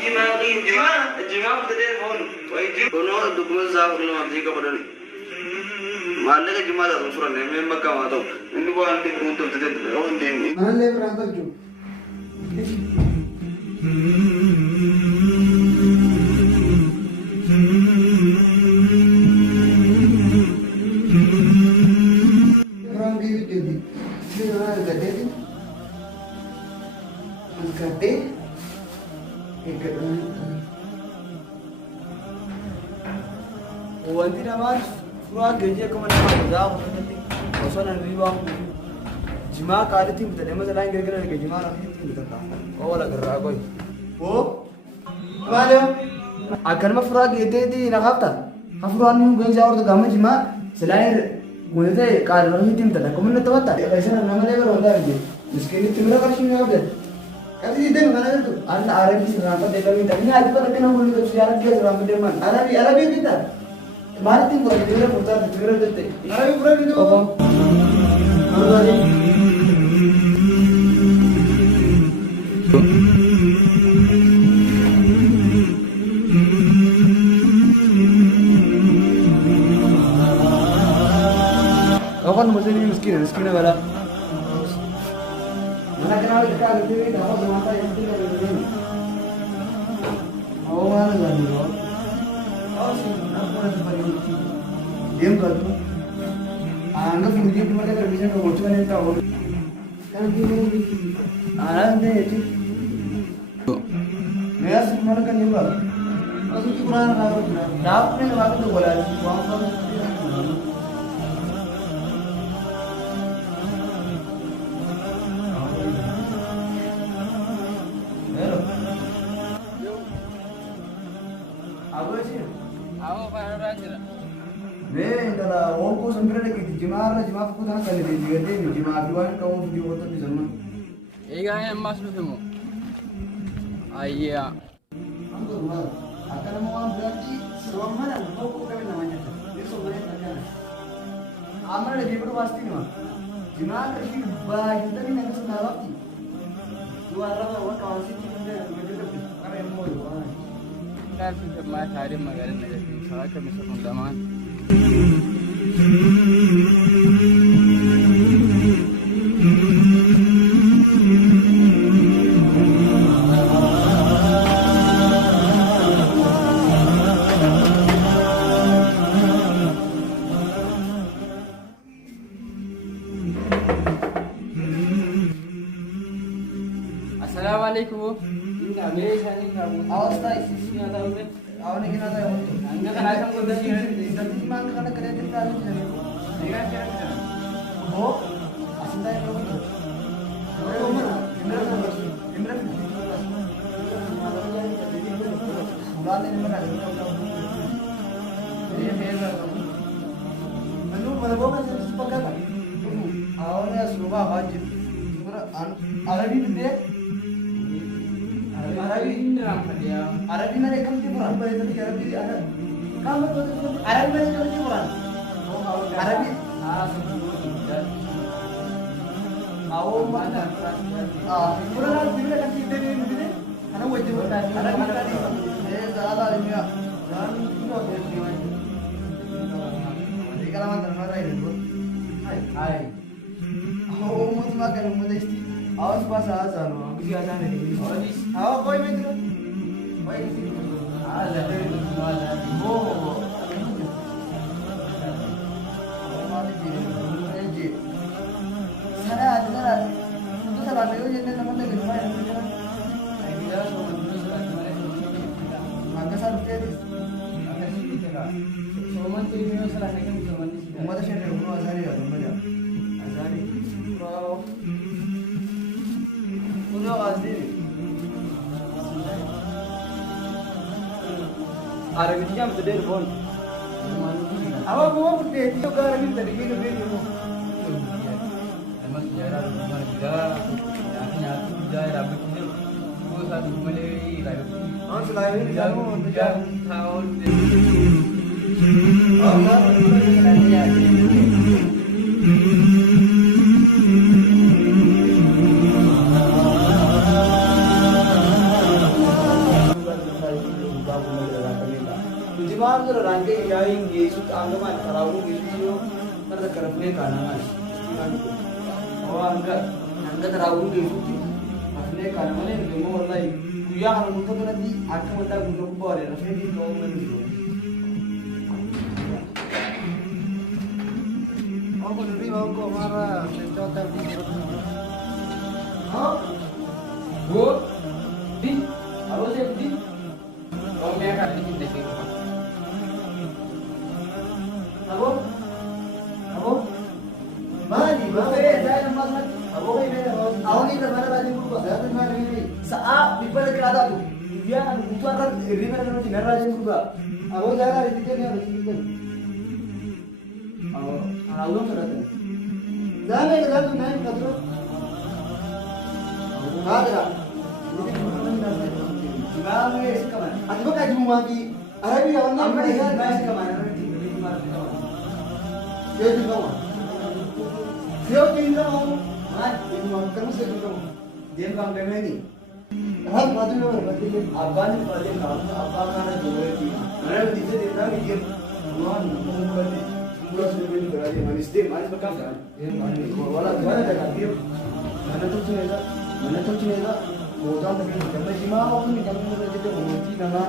الجماعة بدين هون ويجي هنا دكتور زاف لما أمزيك بدري ما لك جماعة رسول الله من مكة ما تو إني بقول أنت كنت تدين هون دين أنا اللي برانتك جو بران بيبي تدي شنو هذا قديم قديم wanti namaan suuraa gajee akkuma namaa gaafa uffatatti osoo nan riibaa jimaa qaalitti bitadhe masalaa hin gargaara arga jimaa rafiitti bitata oo wala garraa qoy oo maaliyo akkanuma furaa geeteeti na qabta hafuraan nu gajaa orta gama jimaa silaa gunete qaali rafiitti bitata akkuma inni taphata isa namalee bara hundaa arge miskiinitti mira qarshii na qabde Kasi dia mana tu? Anak Arabi serampat dia kami tak. Ini ada pada kena bulu tu siaran dia serampat dia man. Arabi kita. Mana tim boleh dia putar dia tu. Arabi pura itu. Apa? Arabi. Kau kan mesti ni miskin bala. Mana kenal kita gitu ni, dah apa mata yang tinggal di sini. Oh mana lagi lo? Oh sih, apa yang terjadi? Diam kau tu. Anggap mungkin cuma kita bisa ngomong ni tahu. Kan gini. Ada itu. Mereka semua kan juga. Masuk ke Quran kalau dah apa ni waktu tu boleh. Wang Kalau orang ko sambil ada kita jemaah ko tanah kali dia juga ni jemaah tuan kau video tu di zaman. Ega yang masuk semua. Ayah. Anggur mal. Akan mau berarti seruang mana? Kau ko kami namanya. Dia sebenarnya tanya. Amar ada video pasti ni mah. Jemaah kerja bah kita ni nak senang lagi. Dua orang orang kawan sini kita betul karena yang mau dua. Kita sudah main hari makan negatif. Salah kami sekondaman. Assalamualaikum. Ini Malaysia ni kamu. Awas tak? Sini ada apa? Awak ni kena tahu. Anda kan asam kau dah ni. Tapi mang kena kerja di dalam ni. Ega kira. Oh, asin dah yang betul. Oh mana? Imran. Bulan ini mana? Ini hera. Anu mana bawa kan sepakat tak? Awalnya semua wajib. Arabi tu dia. Arabi ini ramai dia. Arabi mana kamu cuma apa itu Arabi ada. Kamu tu Arabi mana kamu cuma. Arabi. Awak mana? Kurang lagi bila kan kita ni ni. Anak wajib. Arabi tadi. Salah ini ya. Dan itu apa yang di kalangan terkenal itu. Hai. Oh, mau makan isti. Awas pas asal lo. Bisa asal ni. Awak kau ini tu. Kau ini. Ada semua ada. Oh. Mari je. Sana ada. Itu salah lagi jadi nama dia gimana ya? Kita semua terus ada. Maka sahaja. Semua tu ini salah lagi semua ni. Umar dah share rumah azari ya, rumah dia. Azari. Wow. Punya azari. Arabi jam tu dia pun. Awak bawa putih itu ke Arabi tadi kita beli tu. Memang sejarah rumah kita. Yang sejarah Arabi tu. Kau satu Malay Arabi. Oh, selain itu jamu tu jam. Tahun. Oh, mana? Jimaar jira rangkee yaa'iin geessutti aangamaan karaawuu geessutti mana karafnee kaanamaan hanga karaawuu geessutti afnee kaana malee immoo wallahi guyyaa kana guutuu kanatti akka mataa guyyaa gubbaa waliin rafee fi ta'uu malee jiru. Aku dari bawah kau marah, senjata di. Hah? Bu, di, apa sih di? Kau mereka di sini sih. Apa? Apa? Mari, bawa saya nama mana? Apa kau ini? Awak ini mana lagi berubah? Saya tu mana ini? Saat di pada kerada tu, dia kan bukan kan ini mana nanti mana lagi berubah? Awak jangan di sini harus di sini. Awak kerada. Jangan kerada tu naik kerada. Ada. Gimana ni sekarang? Aku bukan cuma mati. Arabi orang ni apa dia? Baik sekarang. Dia juga. Dia tinggal orang. Man, ini orang kamu sedang. Dia orang bagaimana ni? Hal maju orang berarti. Abang ni berarti kamu. Abang mana jual ni? Mana dia dia dah dia. Tuan, kamu berarti. Mula sebelum berarti manis dia manis berkam kan? Dia manis. Walau mana dah dia. Mana tu cina? Mana tu cina? Bodoh tapi jam lima orang ni jam berapa kita mengerti nama